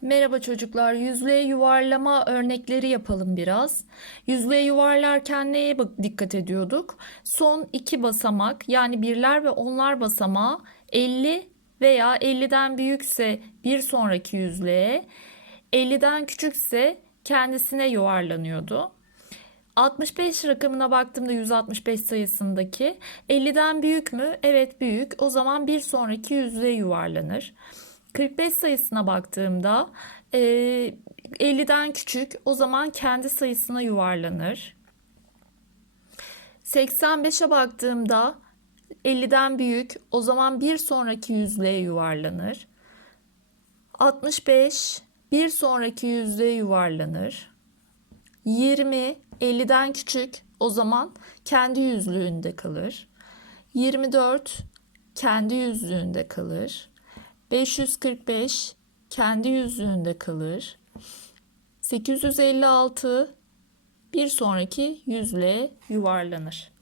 Merhaba çocuklar. Yüzlüğe yuvarlama örnekleri yapalım biraz. Yüzlüğe yuvarlarken neye dikkat ediyorduk? Son iki basamak yani birler ve onlar basamağı 50 veya 50'den büyükse bir sonraki yüzlüğe, 50'den küçükse kendisine yuvarlanıyordu. 65 rakamına baktığımda 165 sayısındaki 50'den büyük mü? Evet büyük. O zaman bir sonraki yüzlüğe yuvarlanır. 45 sayısına baktığımda e, 50'den küçük o zaman kendi sayısına yuvarlanır. 85'e baktığımda 50'den büyük o zaman bir sonraki yüzlüğe yuvarlanır. 65 bir sonraki yüzlüğe yuvarlanır. 20 50'den küçük o zaman kendi yüzlüğünde kalır. 24 kendi yüzlüğünde kalır. 545 kendi yüzlüğünde kalır. 856 bir sonraki yüzlüğe yuvarlanır.